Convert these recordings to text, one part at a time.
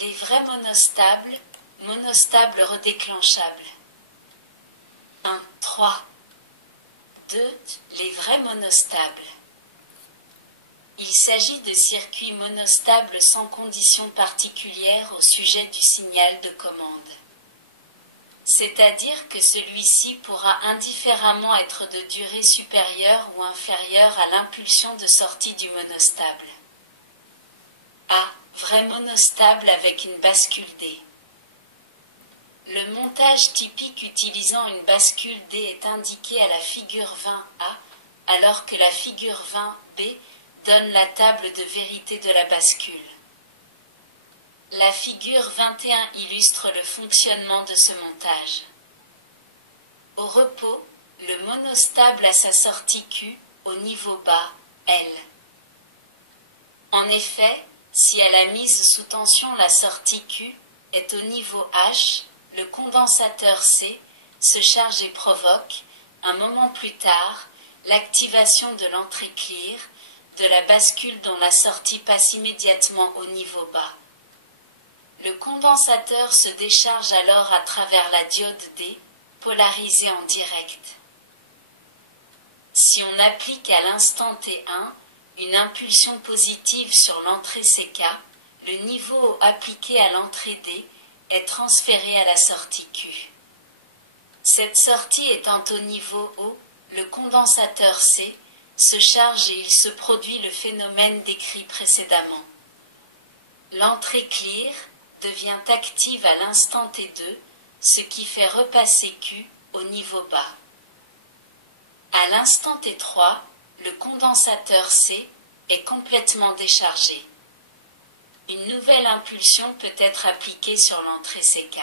Les vrais monostables redéclenchables. 1, 3. 2. Les vrais monostables. Il s'agit de circuits monostables sans conditions particulières au sujet du signal de commande. C'est-à-dire que celui-ci pourra indifféremment être de durée supérieure ou inférieure à l'impulsion de sortie du monostable. A. Vrai monostable avec une bascule D. Le montage typique utilisant une bascule D est indiqué à la figure 20A, alors que la figure 20B donne la table de vérité de la bascule. La figure 21 illustre le fonctionnement de ce montage. Au repos, le monostable a sa sortie Q au niveau bas, L. En effet, si à la mise sous tension la sortie Q est au niveau H, le condensateur C se charge et provoque, un moment plus tard, l'activation de l'entrée clear, de la bascule dont la sortie passe immédiatement au niveau bas. Le condensateur se décharge alors à travers la diode D, polarisée en direct. Si on applique à l'instant T1 une impulsion positive sur l'entrée CK, le niveau appliqué à l'entrée D est transféré à la sortie Q. Cette sortie étant au niveau O, le condensateur C se charge et il se produit le phénomène décrit précédemment. L'entrée clear devient active à l'instant T2, ce qui fait repasser Q au niveau bas. À l'instant T3, le condensateur C est complètement déchargé. Une nouvelle impulsion peut être appliquée sur l'entrée CK.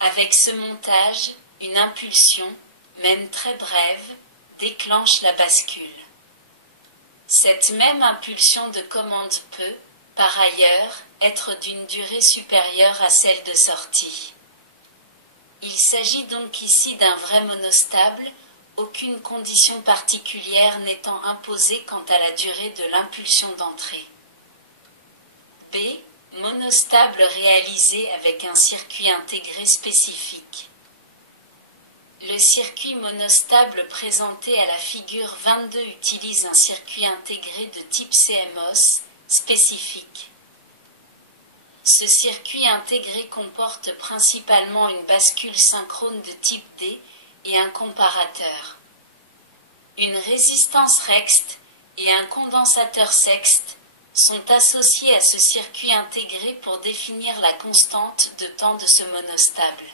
Avec ce montage, une impulsion, même très brève, déclenche la bascule. Cette même impulsion de commande peut, par ailleurs, être d'une durée supérieure à celle de sortie. Il s'agit donc ici d'un vrai monostable, aucune condition particulière n'étant imposée quant à la durée de l'impulsion d'entrée. B. Monostable réalisé avec un circuit intégré spécifique. Le circuit monostable présenté à la figure 22 utilise un circuit intégré de type CMOS spécifique. Ce circuit intégré comporte principalement une bascule synchrone de type D et un comparateur. Une résistance Rext et un condensateur Sext sont associés à ce circuit intégré pour définir la constante de temps de ce monostable.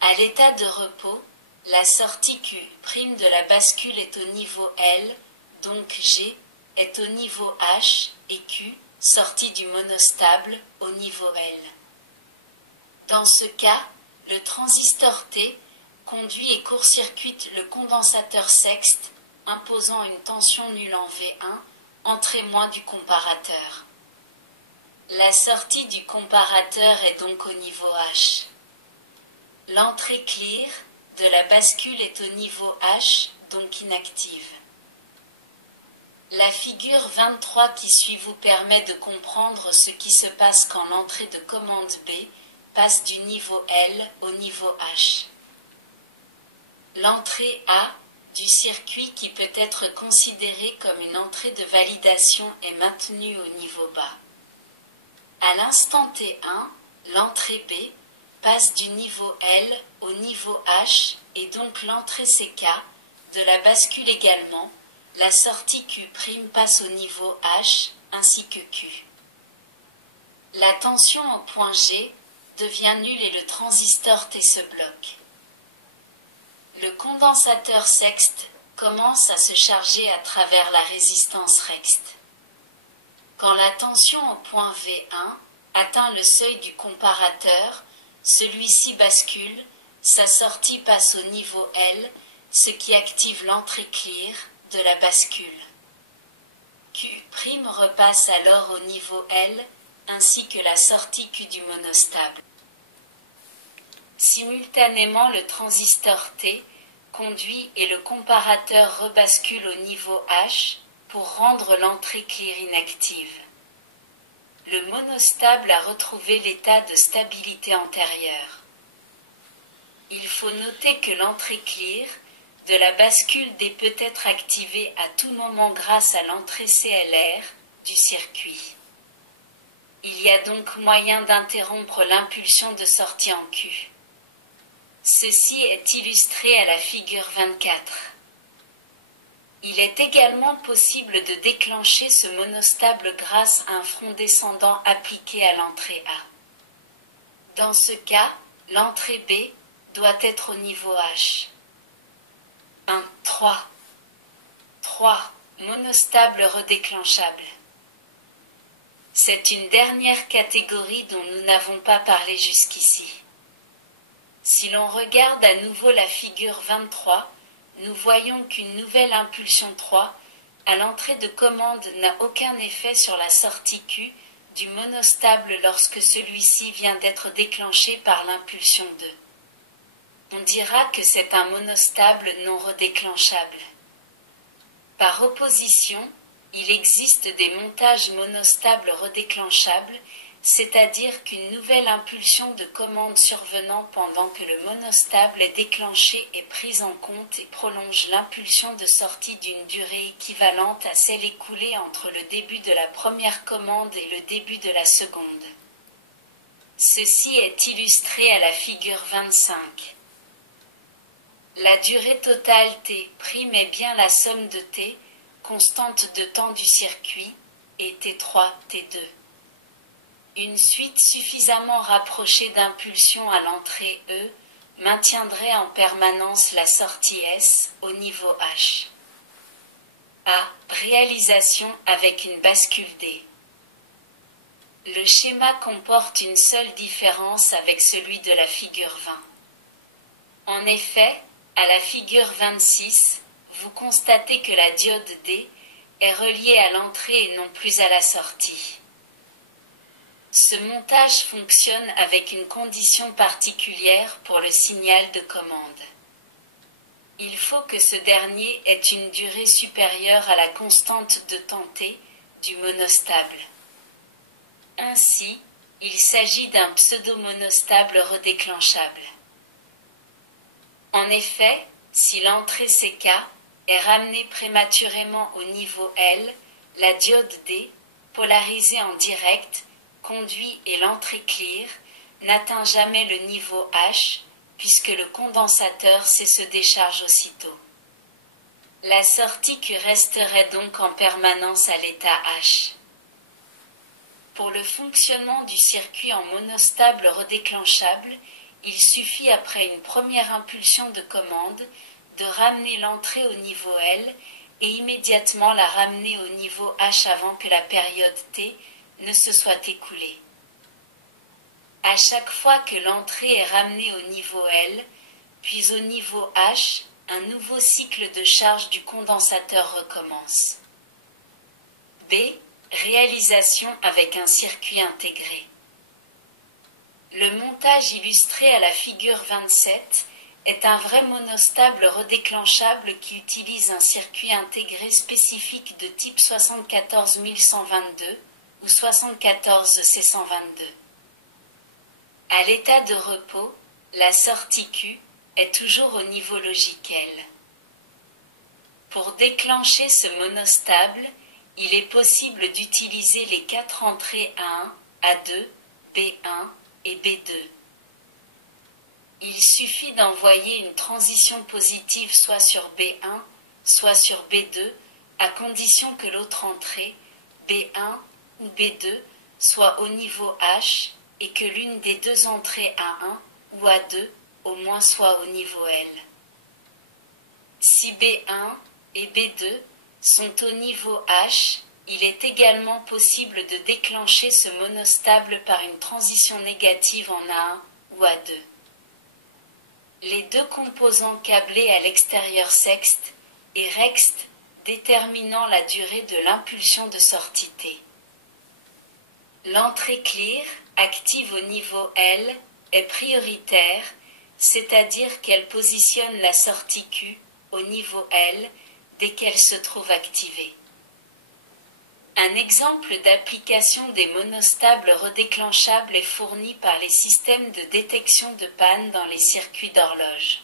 À l'état de repos, la sortie Q' de la bascule est au niveau L, donc G est au niveau H et Q, sortie du monostable, au niveau L. Dans ce cas, le transistor T conduit et court-circuite le condensateur Sext, imposant une tension nulle en V1, entrée moins du comparateur. La sortie du comparateur est donc au niveau H. L'entrée clear de la bascule est au niveau H, donc inactive. La figure 23 qui suit vous permet de comprendre ce qui se passe quand l'entrée de commande B passe du niveau L au niveau H. L'entrée A du circuit qui peut être considérée comme une entrée de validation est maintenue au niveau bas. À l'instant T1, l'entrée B passe du niveau L au niveau H et donc l'entrée CK de la bascule également, la sortie Q' passe au niveau H ainsi que Q. La tension au point G devient nulle et le transistor T se bloque. Le condensateur Sext commence à se charger à travers la résistance Rext. Quand la tension au point V1 atteint le seuil du comparateur, celui-ci bascule, sa sortie passe au niveau L, ce qui active l'entrée clear de la bascule. Q' repasse alors au niveau L, ainsi que la sortie Q du monostable. Simultanément, le transistor T conduit et le comparateur rebascule au niveau H pour rendre l'entrée clear inactive. le monostable a retrouvé l'état de stabilité antérieure. Il faut noter que l'entrée clear de la bascule D peut être activée à tout moment grâce à l'entrée CLR du circuit. Il y a donc moyen d'interrompre l'impulsion de sortie en Q. Ceci est illustré à la figure 24. Il est également possible de déclencher ce monostable grâce à un front descendant appliqué à l'entrée A. Dans ce cas, l'entrée B doit être au niveau H. 1, 3. 3. Monostable redéclenchable. C'est une dernière catégorie dont nous n'avons pas parlé jusqu'ici. Si l'on regarde à nouveau la figure 23, nous voyons qu'une nouvelle impulsion 3 à l'entrée de commande n'a aucun effet sur la sortie Q du monostable lorsque celui-ci vient d'être déclenché par l'impulsion 2. On dira que c'est un monostable non redéclenchable. Par opposition, il existe des montages monostables redéclenchables, c'est-à-dire qu'une nouvelle impulsion de commande survenant pendant que le monostable est déclenché est prise en compte et prolonge l'impulsion de sortie d'une durée équivalente à celle écoulée entre le début de la première commande et le début de la seconde. Ceci est illustré à la figure 25. La durée totale T' est bien la somme de T, constante de temps du circuit, et T3, T2. Une suite suffisamment rapprochée d'impulsions à l'entrée E maintiendrait en permanence la sortie S au niveau H. A. Réalisation avec une bascule D. Le schéma comporte une seule différence avec celui de la figure 20. En effet, à la figure 26, vous constatez que la diode D est reliée à l'entrée et non plus à la sortie. Ce montage fonctionne avec une condition particulière pour le signal de commande. Il faut que ce dernier ait une durée supérieure à la constante de temps T du monostable. Ainsi, il s'agit d'un pseudo-monostable redéclenchable. En effet, si l'entrée CK est ramenée prématurément au niveau L, la diode D, polarisée en direct, conduit et l'entrée clear, n'atteint jamais le niveau H, puisque le condensateur se décharge aussitôt. La sortie Q resterait donc en permanence à l'état H. Pour le fonctionnement du circuit en monostable redéclenchable, il suffit après une première impulsion de commande de ramener l'entrée au niveau L et immédiatement la ramener au niveau H avant que la période T ne se soit écoulée. À chaque fois que l'entrée est ramenée au niveau L, puis au niveau H, un nouveau cycle de charge du condensateur recommence. B. Réalisation avec un circuit intégré. Le montage illustré à la figure 27 est un vrai monostable redéclenchable qui utilise un circuit intégré spécifique de type 74122 ou 74 C122. À l'état de repos, la sortie Q est toujours au niveau logique L. Pour déclencher ce monostable, il est possible d'utiliser les 4 entrées A1, A2, B1 et B2. Il suffit d'envoyer une transition positive soit sur B1, soit sur B2, à condition que l'autre entrée, B1 ou B2, soit au niveau H et que l'une des deux entrées A1 ou A2 au moins soit au niveau L. Si B1 et B2 sont au niveau H, il est également possible de déclencher ce monostable par une transition négative en A1 ou A2. Les deux composants câblés à l'extérieur sexte et rexte déterminant la durée de l'impulsion de sortie T. L'entrée clear, active au niveau L, est prioritaire, c'est-à-dire qu'elle positionne la sortie Q au niveau L dès qu'elle se trouve activée. Un exemple d'application des monostables redéclenchables est fourni par les systèmes de détection de panne dans les circuits d'horloge.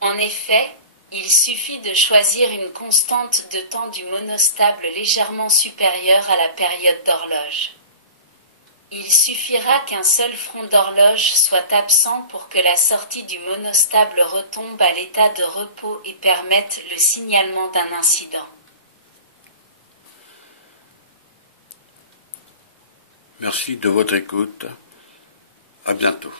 En effet, il suffit de choisir une constante de temps du monostable légèrement supérieure à la période d'horloge. Il suffira qu'un seul front d'horloge soit absent pour que la sortie du monostable retombe à l'état de repos et permette le signalement d'un incident. Merci de votre écoute. À bientôt.